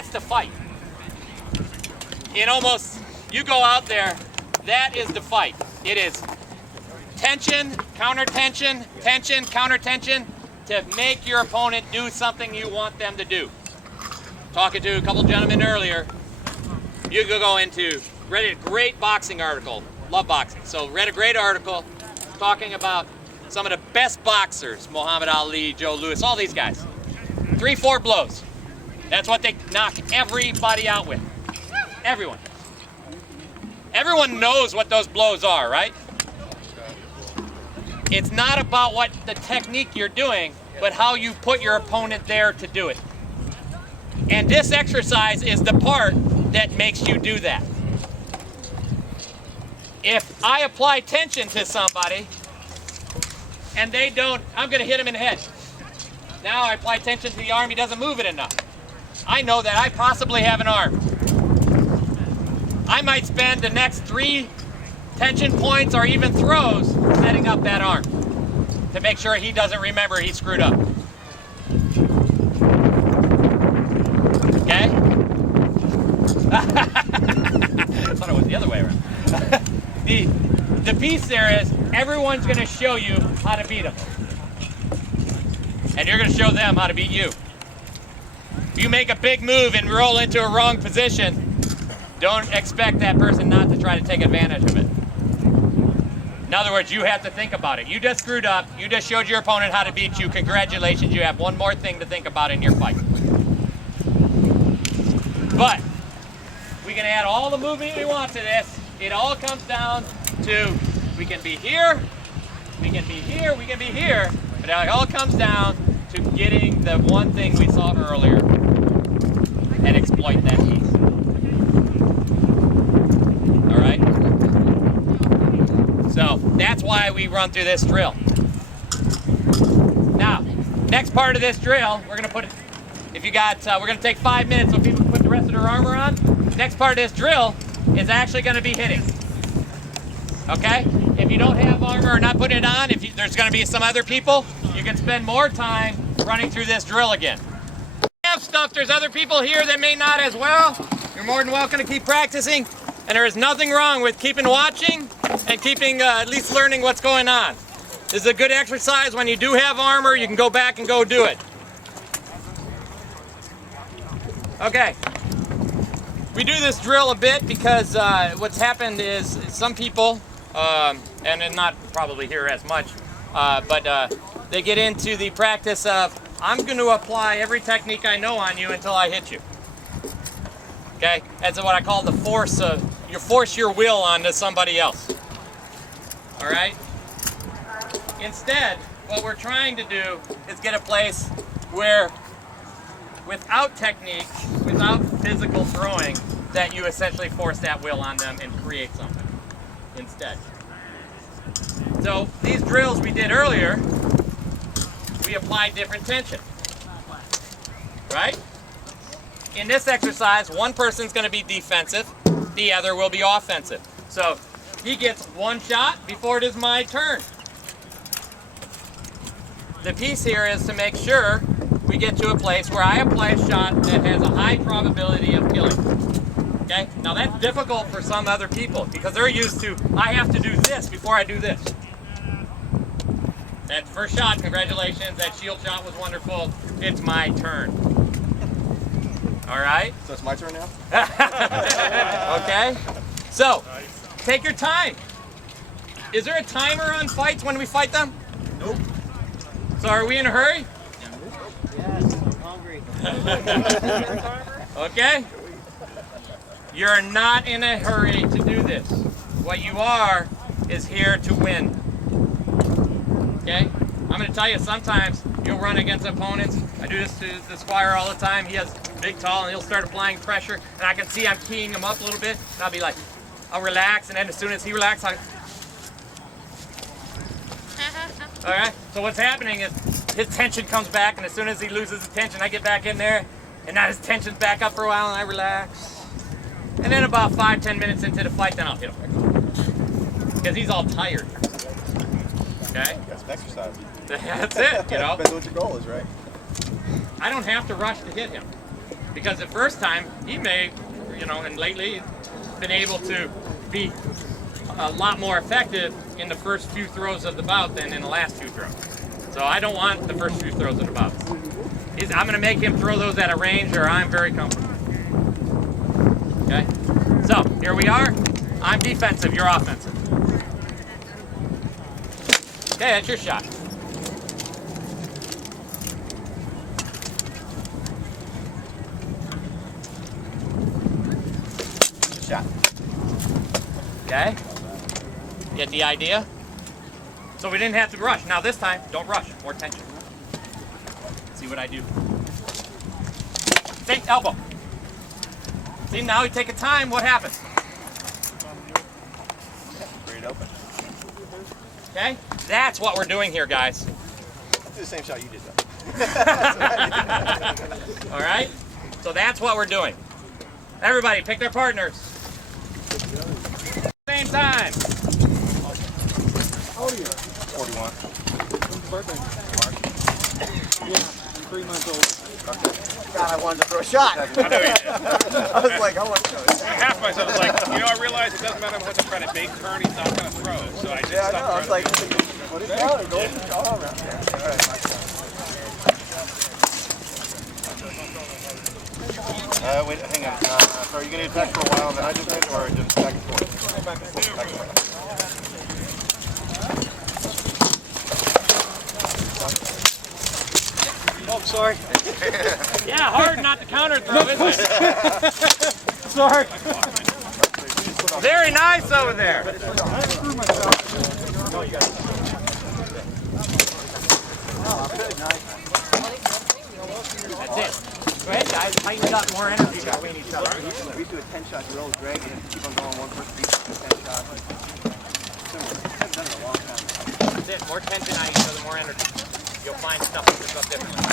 that's the fight. You go out there, that is the fight. It is tension, counter tension, tension, counter tension to make your opponent do something you want them to do. Talking to a couple gentlemen earlier, you could go into, read a great boxing article, love boxing. So read a great article talking about some of the best boxers, Muhammad Ali, Joe Louis, all these guys. 3-4 blows. That's what they knock everybody out with. Everyone. Everyone knows what those blows are, right? It's not about what the technique you're doing, but how you put your opponent there to do it. And this exercise is the part that makes you do that. If I apply tension to somebody and they don't, I'm going to hit him in the head. Now I apply tension to the arm, he doesn't move it enough. I know that I possibly have an arm. I might spend the next 3 tension points or even throws setting up that arm to make sure he doesn't remember he screwed up. Okay? I thought it was the other way around. The piece there is everyone's going to show you how to beat them. And you're going to show them how to beat you. If you make a big move and roll into a wrong position, don't expect that person not to try to take advantage of it. In other words, you have to think about it. You just screwed up. You just showed your opponent how to beat you. Congratulations, you have one more thing to think about in your fight. But we can add all the movement we want to this. It all comes down to we can be here, we can be here, we can be here, but it all comes down to getting the one thing we saw earlier and exploit that piece. All right? So that's why we run through this drill. Now, next part of this drill, we're going to put it, we're going to take 5 minutes so people can put the rest of their armor on. Next part of this drill is actually going to be hitting. Okay? If you don't have armor or not putting it on, there's going to be some other people, you can spend more time running through this drill again. If you have stuff, there's other people here that may not as well. You're more than welcome to keep practicing, and there is nothing wrong with keeping watching and keeping at least learning what's going on. This is a good exercise. When you do have armor, you can go back and go do it. Okay. We do this drill a bit because what's happened is some people, and not probably here as much, but they get into the practice of, I'm going to apply every technique I know on you until I hit you. Okay? That's what I call the force of, you force your will onto somebody else. All right? Instead, what we're trying to do is get a place where, without technique, without physical throwing, that you essentially force that will on them and create something instead. So these drills we did earlier, we applied different tension, right? In this exercise, one person's going to be defensive, the other will be offensive. So he gets one shot before it is my turn. The piece here is to make sure we get to a place where I apply a shot that has a high probability of killing. Okay? Now that's difficult for some other people because they're used to, I have to do this before I do this. That first shot, congratulations, that shield shot was wonderful. It's my turn. All right? So it's my turn now? Okay? So, take your time. Is there a timer on fights when we fight them? Nope. So are we in a hurry? Yes, I'm hungry. Okay? You're not in a hurry to do this. What you are is here to win. Okay? I'm going to tell you, sometimes you'll run against opponents. I do this to the Squire all the time. He has big, tall, and he'll start applying pressure, and I can see I'm keying him up a little bit, and I'll be like, I'll relax, and then as soon as he relaxes, all right? So what's happening is his tension comes back, and as soon as he loses his tension, I get back in there, and now his tension's back up for a while, and I relax. And then about 5-10 minutes into the fight, then I'll hit him. Because he's all tired. Okay? That's an exercise. That's it, you know? Depends what your goal is, right? I don't have to rush to hit him. Because the first time he may, you know, and lately been able to be a lot more effective in the first few throws of the bout than in the last few throws. So I don't want the first few throws of the bout. I'm going to make him throw those at a range or I'm very comfortable. Okay? So here we are. I'm defensive, you're offensive. Okay, that's your shot. Good shot. Okay? Get the idea? So we didn't have to rush. Now this time, don't rush. More tension. See what I do. Take elbow. See, now you take a time, what happens? Straight open. Okay? That's what we're doing here, guys. That's the same shot you did, though. All right? So that's what we're doing. Everybody, pick their partners. Same time. How old are you? 41. When's birthday? March. Yeah, I'm 3 months old. God, I wanted to throw a shot. I know you did. I was like, I want to throw a shot. Half myself was like, you know, I realized it doesn't matter how much I try to bait turn, he's not going to throw it. So I just Yeah, I stopped know. I was trying like, to do it. what is that? Go all around there. All right. Wait, hang on. So are you going to attack for a while, then I just did, or just back and forth? Back and forth. Back and forth. Oh, I'm sorry. Yeah, hard not to counter throw, isn't it? Sorry. Very nice over there. That's it. Go ahead, guys. Tighten it up. More energy between each other. We used to do a 10-shot drill with Greg and keep on going one person beats a 10 shots. Similar. I haven't done it in a long time. That's it. More tension on each other, more energy. You'll find stuff that comes up differently.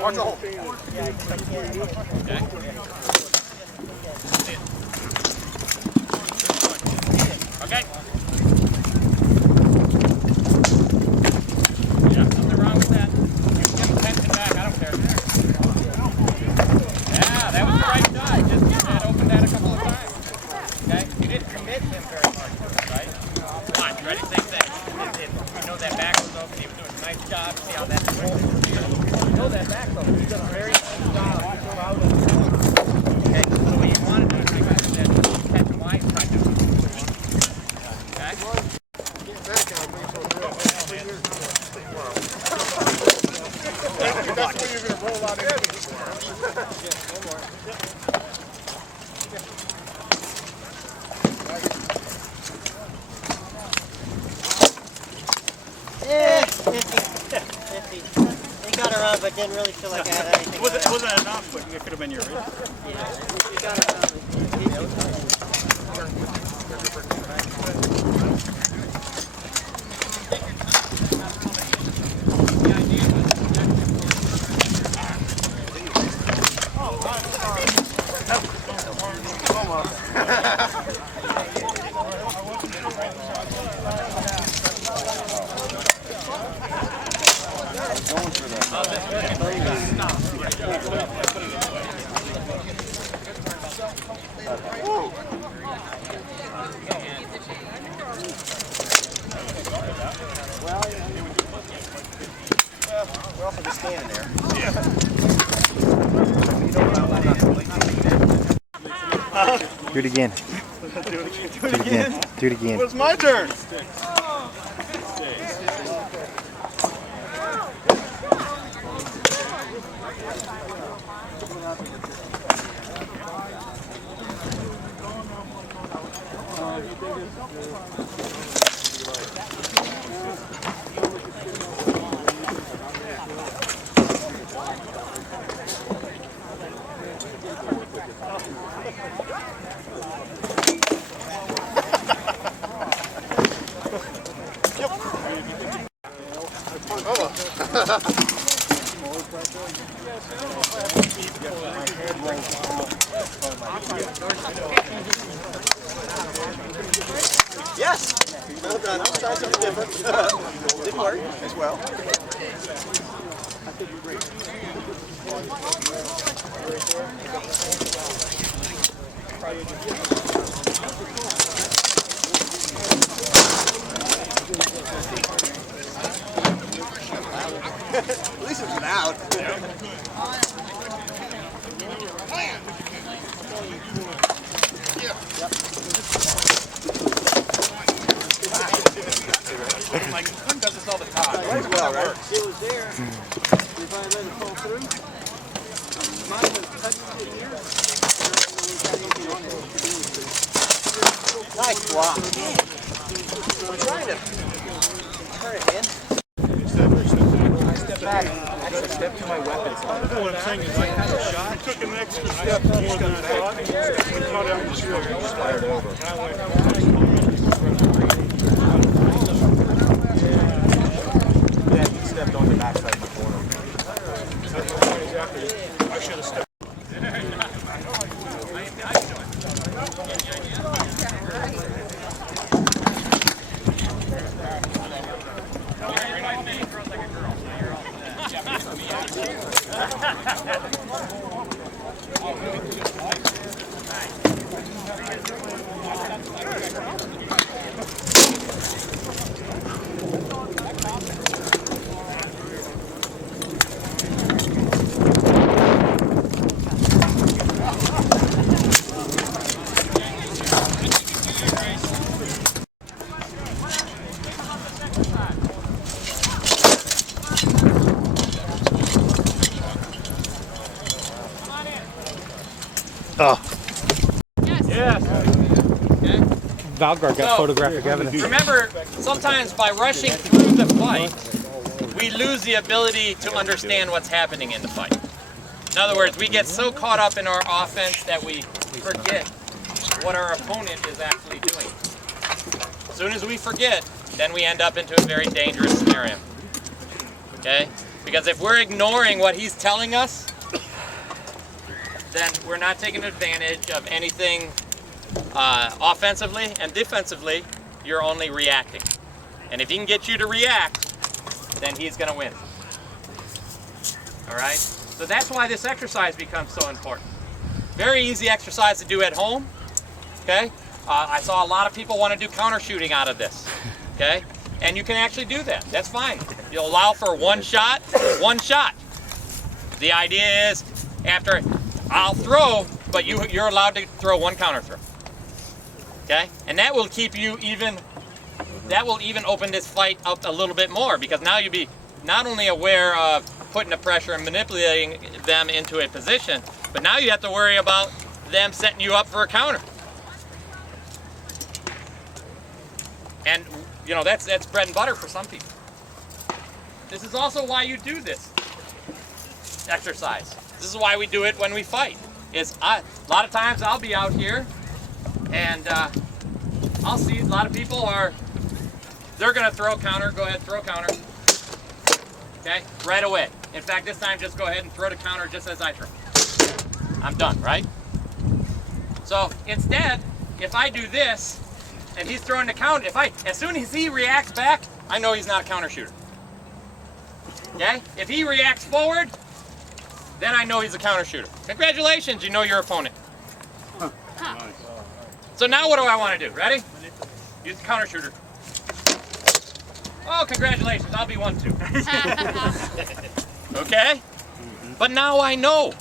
Watch the hole. Okay. Yeah, something wrong with that. You give him tension back, I don't care. Yeah, that was the right shot. Just that opened that a couple of times. Okay? You didn't commit him very much, right? Come on, you ready? Same thing. You know that back was open. He was doing a nice job. See how that's rolling. You know that back though. He's done a very nice job. Okay, so what you want to do is make sure that you catch him wide and try to do it. Okay? That's where you're going to roll out in. Yeah, 50. They got around, but didn't really feel like I had anything. Wasn't enough, but it could have been your wrist. Yeah, we got around. We're off of the stand there. Do it again. Do it again. Do it again. It's my turn. Yes. Well done. I'll try something different. Didn't work as well. At least it's an out. My son does this all the time. As well, right? It was there. If I let it fall through, mine was touched it here. Nice block. I'm trying to turn it in. Step back. Actually, step to my weapons. What I'm saying is I had a shot. You took an extra step more than I thought. We caught out the shore. Just fired over. Yeah, he stepped on the backside of the corner. I should have stepped. Oh, Valgard got So, photographic evidence. remember, sometimes by rushing through the fight, we lose the ability to understand what's happening in the fight. In other words, we get so caught up in our offense that we forget what our opponent is actually doing. As soon as we forget, then we end up into a very dangerous scenario. Okay? Because if we're ignoring what he's telling us, then we're not taking advantage of anything offensively, and defensively, you're only reacting. And if he can get you to react, then he's going to win. All right? So that's why this exercise becomes so important. Very easy exercise to do at home. Okay? I saw a lot of people want to do counter shooting out of this. Okay? And you can actually do that. That's fine. You'll allow for one shot, one shot. The idea is, after I'll throw, but you're allowed to throw one counter throw. Okay? And that will keep you even, that will even open this fight up a little bit more, because now you'll be not only aware of putting the pressure and manipulating them into a position, but now you have to worry about them setting you up for a counter. And, you know, that's bread and butter for some people. This is also why you do this exercise. This is why we do it when we fight. A lot of times I'll be out here and I'll see a lot of people they're going to throw counter. Go ahead, throw counter. Okay, right away. In fact, this time just go ahead and throw the counter just as I throw. I'm done, right? So instead, if I do this and he's throwing the counter, as soon as he reacts back, I know he's not a counter shooter. Okay? If he reacts forward, then I know he's a counter shooter. Congratulations, you know your opponent. So now what do I want to do? Ready? Use the counter shooter. Oh, congratulations, I'll be one too. Okay? But now I know.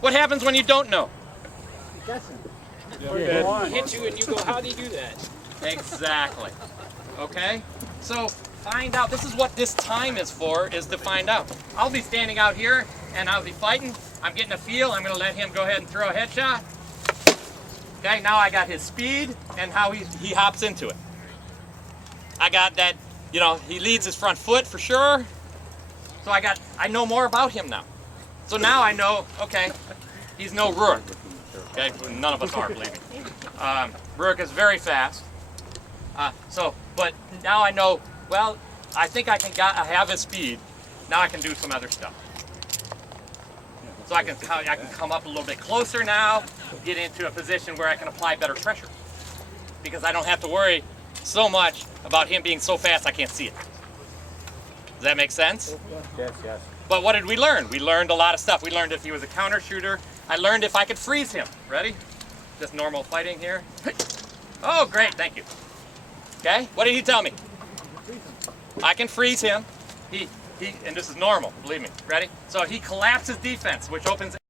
What happens when you don't know? He hits you and you go, how do you do that? Exactly. Okay? So find out. This is what this time is for, is to find out. I'll be standing out here and I'll be fighting. I'm getting a feel. I'm going to let him go ahead and throw a headshot. Okay, now I got his speed and how he hops into it. I got that, you know, he leads his front foot for sure. So I know more about him now. So now I know, okay, he's no Rourke. Okay, none of us are, believe me. Rourke is very fast. But now I know, well, I think I have his speed. Now I can do some other stuff. So I can come up a little bit closer now, get into a position where I can apply better pressure. Because I don't have to worry so much about him being so fast I can't see it. Does that make sense? Yes, yes. But what did we learn? We learned a lot of stuff. We learned if he was a counter shooter. I learned if I could freeze him. Ready? Just normal fighting here. Oh, great, thank you. Okay, what did he tell me? I can freeze him. And this is normal, believe me. Ready? So he collapses defense, which opens